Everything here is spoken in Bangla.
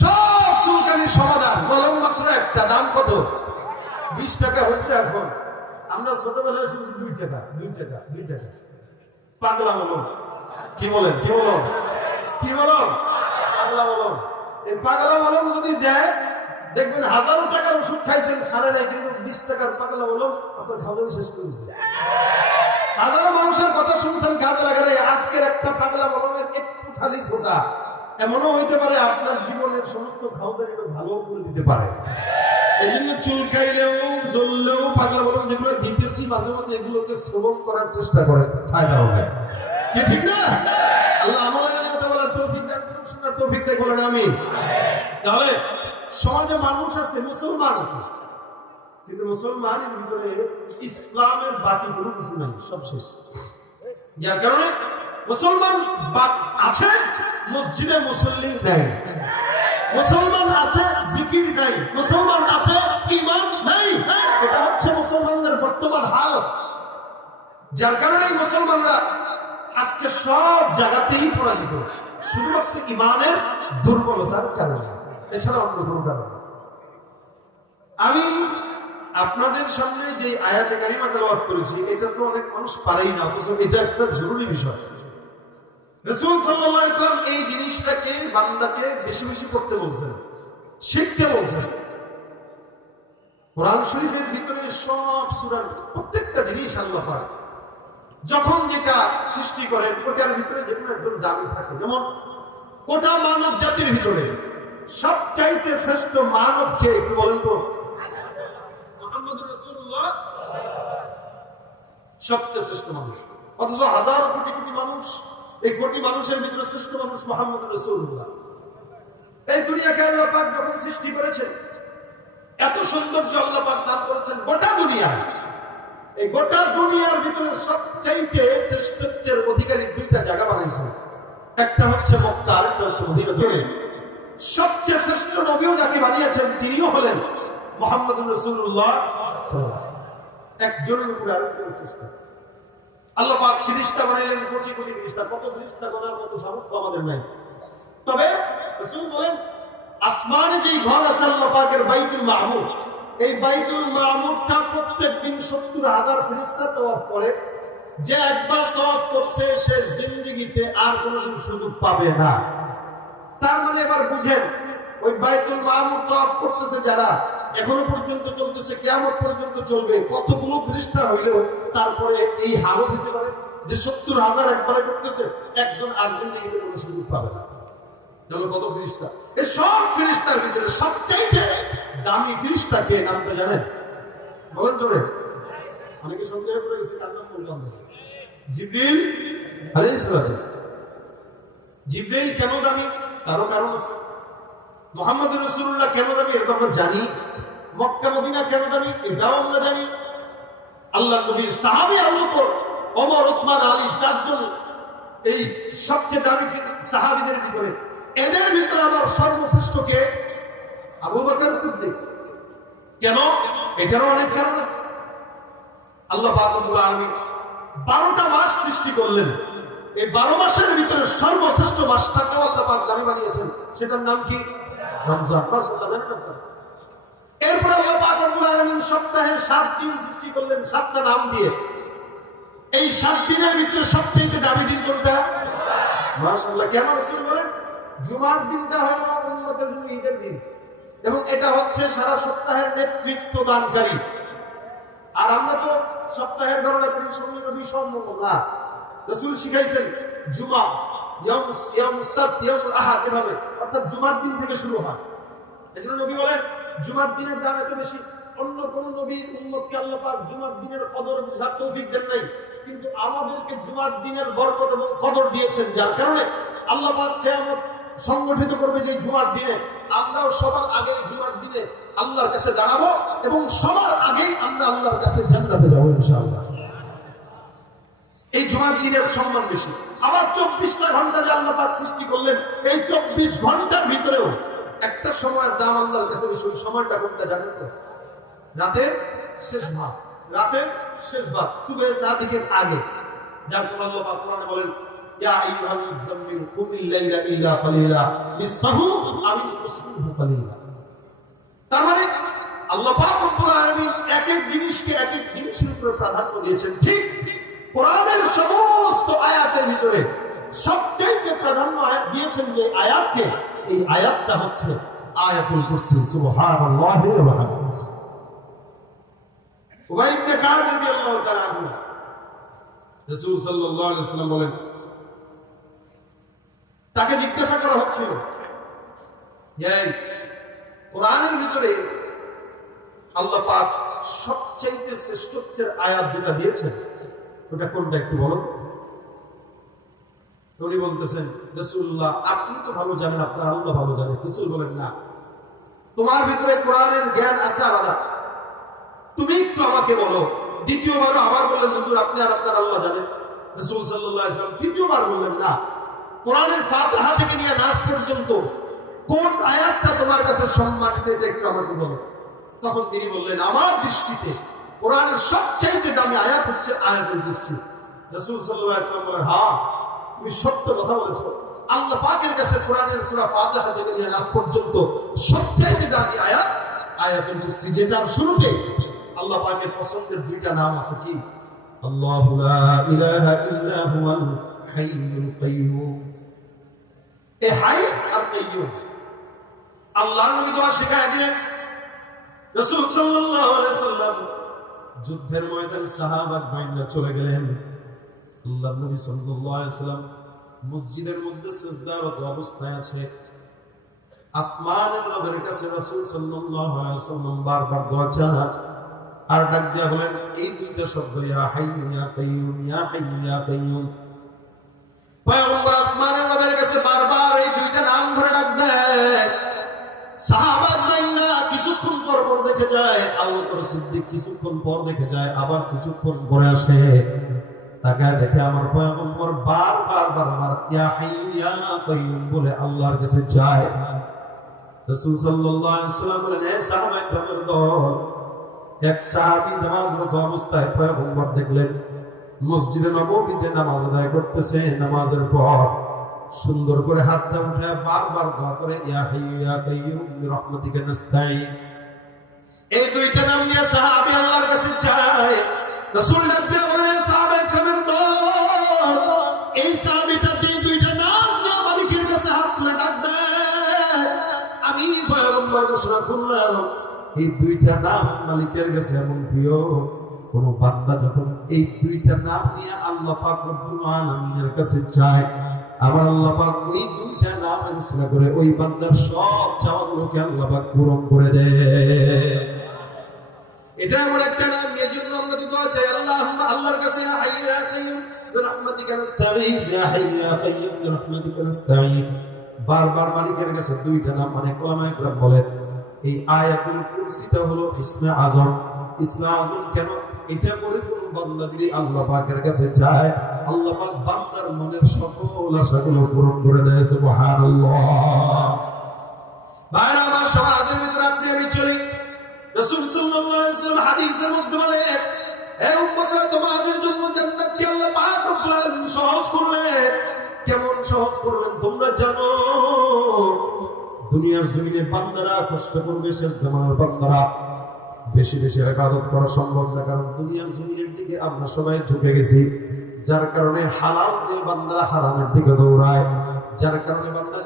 সব চুলকানির সমাধান মলম মাত্র একটা, দাম কত? 20 টাকা হচ্ছে এখন। আমরা ছোটবেলায় শুনছি 2 টাকা 2 টাকা 2 টাকা। পাগলা মলম। কি বলেন? কি বলুন? কি বলুন? পাগলা মলম। এই পাগলা মলম যদি দেয়, দেখবেন হাজারো টাকার ওষুধ খাইছেন সারে নাই, কিন্তু 20 টাকার পাগলা মলম আপনার খাওয়া শেষ করে দিচ্ছে। হাজারো মানুষের কথা শুনছেন, কাজে লাগে নাই। আজকের একটা পাগলা মলমের একটু খালি ছোটা, এমনও হইতে পারে আপনার জীবনের সমস্ত খাওয়াটা ভালো করে দিতে পারে। এই জন্য চুলকাইলেও জ্বললেও পাগলা মলম যেগুলো দিতেছি মাঝে মাঝে এগুলোকে শ্রবণ করার চেষ্টা করে, ফায়দা হবে। কি ঠিক না? আল্লাহ আমাদের কথা বলার তৌফিক দান করুন, শোনার তৌফিক দেয়, বলেন আমিন। তাহলে সমাজে মানুষ আছে, মুসলমান আছে, কিন্তু মুসলমানের ভিতরে ইসলামের বাকি কোনো কিছু নাই, সব শেষ। যার কারণে মুসলমান আছে, মসজিদে মুসল্লি নাই, মুসলমান আছে, জিকির নাই, মুসলমান আছে, ঈমান নাই। এটা হচ্ছে মুসলমানদের বর্তমান হালত। যার কারণে মুসলমানরা আজকে সব জায়গাতেই পরাজিত, শুধুমাত্র ঈমানের দুর্বলতার কারণে, এছাড়া অন্য কোনো কারণ। আমি আপনাদের সামনে যে আয়াতে কারিমা তেলাওয়াত করেছি, এটা তো অনেক মানুষ পারেই না, অথচ এটা একটা জরুরি বিষয়। রাসূল সাল্লাল্লাহু আলাইহি ওয়াসাল্লাম এই জিনিসটাকে বান্দাকে বেশি বেশি করতে বলছেন, শিখতে বলছেন। কোরআন শরীফের ভিতরে সব সূরার প্রত্যেকটা জিনিস আল্লাহ পাক যখন যেটা সৃষ্টি করেন, ওটার ভিতরে যেকোনো একজন দাবি থাকে। যেমন গোটা মানব জাতির ভিতরে সবচাইতে শ্রেষ্ঠ মানবকে একটু বলেন তো? মুহাম্মদুর রাসূলুল্লাহ সবচেয়ে শ্রেষ্ঠ মানুষ। অথচ হাজার কোটি কোটি মানুষ, এই কোটি মানুষের ভিতরে শ্রেষ্ঠ মানুষ মুহাম্মদুর রাসূলুল্লাহ। এই দুনিয়াকে আল্লাহ পাক যখন সৃষ্টি করেছেন, এত সৌন্দর্য আল্লাহ পাক দান করেছেন গোটা দুনিয়া। এই গোটা দুনিয়ার ভিতরে সবচাইতে শ্রেষ্ঠত্বের অধিকারী 2টা জায়গা বানাইছেন, একটা হচ্ছে মক্কা, আরেকটা হচ্ছে মদিনা। সবচেয়ে শ্রেষ্ঠ নবীও যাকে বানিয়েছেন তিনিও হলেন মুহাম্মদুর রাসূলুল্লাহ সাল্লাল্লাহু আলাইহি ওয়াসাল্লাম। একজনের উপরে আরেকজন শ্রেষ্ঠ। আল্লাহ পাক ফেরেশতা বানাইলেন কোটি কোটি ফেরেশতা, কত ফেরেশতা গোনার মতো সামর্থ্য আমাদের নাই। তবে রাসূল বলেন, আসমানে যেই ঘর আছে আল্লাহ পাকের বাইতুল মামুর, এই বাইতুল মামুরটা প্রত্যেকদিন 70,000 ফেরেশতা তওয়াফ করে। যে একবার তওয়াফ করছে সে জিন্দেগিতে আর কোনোদিন সুযোগ পাবে না। তার মানে এবার বুঝেন, ওই বাইতুল মামুর তওয়াফ করতেছে যারা, এখনো পর্যন্ত চলতেছে, কিয়ামত পর্যন্ত চলবে। কতগুলো ফেরেশতা হইলেও তারপরে এই হালও দিতে পারে যে 70,000 একবারে করতেছে, একজন আর জিন্দেগিতে কোনো সুযোগ পাবে না। কত ফেরেশতা! এই সব ফেরেশতার ভিতরে সবচাইতে দামি ফেরেশতা কে, নামটা জানেন? বলেন জোরে। অনেকে সন্দেহ করে গেছে, তার নাম বললাম না। জিবরিল আলাইহিস সালাম। জিবরিল কেন দামি? তারও কারণ আছে। মুহাম্মদুর রাসূলুল্লাহ কেন দামি? এটা আমরা জানি। মক্কা মদিনা কেন দামি? এটাও আমরা জানি। আল্লাহর নবীর সাহাবী আবু বকর, ওমর, ওসমান, আলী 4 জন এই সবচেয়ে দামি সাহাবীদের ভিতরে। এদের ভিতরে আমার সর্বশ্রেষ্ঠ কে? আবু বকর সিদ্দিক। কেন? এটারও অনেক কারণ আছে। আল্লাহ পাক রব্বুল আলামিন 12টা মাস সৃষ্টি করলেন। এই 12 মাসের ভিতরে সর্বশ্রেষ্ঠ মাসটাকে আল্লাহ পাক দামি বানিয়েছেন, সেটার নাম কি? রমজান মাস। এরপর আল্লাহ পাক রব্বুল আলামিন সপ্তাহের 7 দিন সৃষ্টি করলেন 7টা নাম দিয়ে। এই 7 দিনের ভিতরে সবচেয়ে দামি দিন কোনটা? মাশাআল্লাহ। কেন? রাসূল বলেন জুমার দিনটা হলো উম্মতের জন্য ঈদের দিন, এবং এটা হচ্ছে সারা সপ্তাহের নেতৃত্ব দানকারী। আর আমরা তো সপ্তাহের গণনা করি শনি রবি সোম মঙ্গল না। রাসূল শিখাইছেন জুমা, ইয়াউম সাbt, ইয়াউমুল আহাদ, এভাবে, অর্থাৎ জুমার দিন থেকে শুরু হয়। এজন্য নবী বলেন জুমার দিনের দাম এত বেশি। অন্য কোন নবীর উম্মতকে আল্লাহ পাক জুমার দিনের কদর বুঝার তৌফিক দেন নাই, কিন্তু আমাদেরকে জুমার দিনের বরকত এবং কদর দিয়েছেন। যার কারণে আল্লাহ পাক কিয়ামত সংগঠিত করবে যে জুমার দিনে আমরাও সবার আগে জুমার দিনে আল্লাহর কাছে দাঁড়াবো, এবং সবার আগেই আমরা আল্লাহর কাছে জান্নাতে যাবো ইনশাআল্লাহ। এই জুমার দিনের সম্মান বেশি। আবার 24টা ঘন্টা যে আল্লাহ পাক সৃষ্টি করলেন, এই 24 ঘন্টার ভিতরেও একটা সময়ের দাম আল্লাহর কাছে বেশি। সময়টা কোনটা জানেন তো? রাতের শেষ ভাগ, রাতের শেষ ভাগ, সুবহে সাদিকের আগে। যার কথা আল্লাহ পাক কোরআনে বলেন, ইয়া আইয়ুহাল মুযাম্মিল কুমিল লাইলা ইল্লা কালিলা নিসফাহু আও ফালইউনকিস মিনহু কালিলা। তার মানে আল্লাহ পাক রব্বুল আলামিন এক এক জিনিসকে এক এক জিনিসের উপর প্রাধান্য দিয়েছেন। ঠিক কোরআনের সমস্ত আয়াতের ভিতরে সবচেয়ে প্রাধান্য আয়াত দিয়েছেন যে আয়াতকে, এই আয়াতটা হচ্ছে আয়াতুল কুরসি। সুবহানাল্লাহি ওয়া বিহামদিহি। উবাই ইবনে কাব রাদিয়াল্লাহু তাআলা আনহু, রাসূল সাল্লাল্লাহু আলাইহি ওয়াসাল্লাম বলেন, তাকে জিজ্ঞাসা করা হচ্ছিল, এই কোরআনের ভিতরে আল্লাহ পাক সবচেয়ে শ্রেষ্ঠত্বের আয়াত যেটা দিয়েছেন ওটা কোনটা একটু বলো। উনি বলতেছেন, রাসূলুল্লাহ আপনি তো ভালো জানেন, আপনার আল্লাহ ভালো জানেন। রাসূল বলেন, না, তোমার ভিতরে কোরআনের জ্ঞান আছে আলাদা, তুমি একটু আমাকে বলো। দ্বিতীয়বার আবার বললেন, হুজুর আপনি আর আপনার আল্লাহ জানেন। রাসূল সাল্লাল্লাহু আলাইহি ওয়াসাল্লাম তৃতীয়বার বললেন, না, কোরআনের ফাতিহা থেকে নিয়ে নাস পর্যন্ত কোন আয়াতটা তোমার কাছে সম্মানিত এটা একটু আমাকে বলো। তখন তিনি বললেন, আমার দৃষ্টিতে কোরআনের সবচেয়ে দামি আয়াত হচ্ছে আয়াতুল কুরসি। রাসূল সাল্লাল্লাহু আলাইহি ওয়াসাল্লাম বলেন, হ্যাঁ তুমি সত্য কথা বলেছো। আল্লাহ পাকের কাছে কোরআনের সূরা ফাতিহা থেকে নিয়ে নাস পর্যন্ত সবচেয়ে দামি আয়াত আয়াতুল কুরসি, যেটার শুরুতে আল্লাহ পাকের পছন্দের দুইটা নাম আছে। কি? আল্লাহু লা ইলাহা ইল্লা হুয়াল হাইয়ুল কাইয়্যুম। এই হাই আর কাইয়্যুম আল্লাহর নবী দোয়া শিখায় দিলেন। রাসূল সাল্লাল্লাহু আলাইহি ওয়াসাল্লাম যুদ্ধের ময়দানে সাহাবাক বাইনা চলে গেলেন। আল্লাহর নবী সাল্লাল্লাহু আলাইহি ওয়াসাল্লাম মসজিদের মধ্যে সিজদারত অবস্থায় আছে। আসমানের রবের কাছে রাসূল সাল্লাল্লাহু আলাইহি ওয়াসাল্লাম বারবার দোয়া চান আর ডাক দিয়া বলেন এই দুইটা শব্দ, ইয়া হাইয়্যু ইয়া কাইয়্যুম, ইয়া হাইয়্যু ইয়া কাইয়্যুম। পয়গম্বর আসমানের রবের কাছে বারবার এই দুইটা নাম ধরে ডাক দেয়। সাহাবা বাইনা কিছুক্ষণ পর দেখে যায়, আবু বকর সিদ্দিক কিছুক্ষণ পর দেখে যায়, আবার কিছুক্ষণ পরে আসে, তাকায় দেখে আমার পয়গম্বর বারবার ইয়া হাইয়্যু ইয়া কাইয়্যুম বলে আল্লাহর কাছে যায়। রাসূল সাল্লাল্লাহু আলাইহি ওয়াসাল্লাম বলেন, হে সাহাবায়ে কেরামের দল, এক সাহাবী নামাজরত অবস্থায় পয়গম্বর দেখলেন মসজিদে নববীতে নামাজ আদায় করতেছে। নামাজের পর সুন্দর করে হাতটা উঠে বারবার দোয়া করে, ইয়া হাইয়্যু ইয়া কাইয়্যুম বিরহমাতিকা নাস্তাঈন। এই দুইটা নাম নিয়ে সাহাবী আল্লাহর কাছে চায়। রাসূল ডাকতে বলেন, সাহাবায়ে কেরামের দল, এই সাহাবীটা যে দুইটা নাম নিয়ে মালিকের কাছে হাত তুলে ডাক দেয়, আমি পয়গম্বর ঘোষণা করলাম এই দুইটা নাম মালিকের কাছে এমন প্রিয়, কোন বান্দা যখন এই দুইটা নাম নিয়ে আল্লাহ পাক রব্বুল আলামিনের কাছে চায়, আমার আল্লাহ পাক ওই দুইটা নাম উচ্চারণ করে ওই বান্দার সব চাওয়াগুলোকে আল্লাহ পাক পূরণ করে দেয়। এটা এমন একটা নাম, এজন্য আমরা দোয়া চাই আল্লাহর কাছে, ইয়া হাইয়্যু ইয়া কাইয়্যুম বিরহমাতিকা নাস্তাগীথ, ইয়া হাইয়্যু ইয়া কাইয়্যুম বিরহমাতিকা নাস্তাগীথ। বারবার মালিকের কাছে দুইটা নাম, মানে উলামায়ে কেরাম বলেন এই আয়াতুল কুরসিটা হলো ইসমে আযম। ইসমে আযম কেন? এটা করে কোন বান্দা যদি আল্লাহ পাকের কাছে যায়, আল্লাহ পাক বান্দার মনের সকল আশাগুলো পূরণ করে দেয়। সুবহানাল্লাহ। ভাইরা আমার, সমাজের ভিতরে আপনি আমি চলি, রাসূল সাল্লাল্লাহু আলাইহি ওয়াসাল্লাম হাদিসের মধ্যে বলেন, হে উম্মতরা, তোমাদের জন্য জান্নাত কি আল্লাহ পাক রব্বুল আলামিন সহজ করলেন। কেমন সহজ করলেন তোমরা জানো? দুনিয়ার জমিনে বান্দারা কষ্ট করবে, শেষ জামানার বান্দারা বেশি বেশি ইবাদত করা সম্ভব না, কারণ দুনিয়ার জমিনের দিকে আমরা সবাই ঝুঁকে গেছি, যার কারণে হালাল বান্দারা হারামের দিকে দৌড়ায়, যার কারণে বান্দা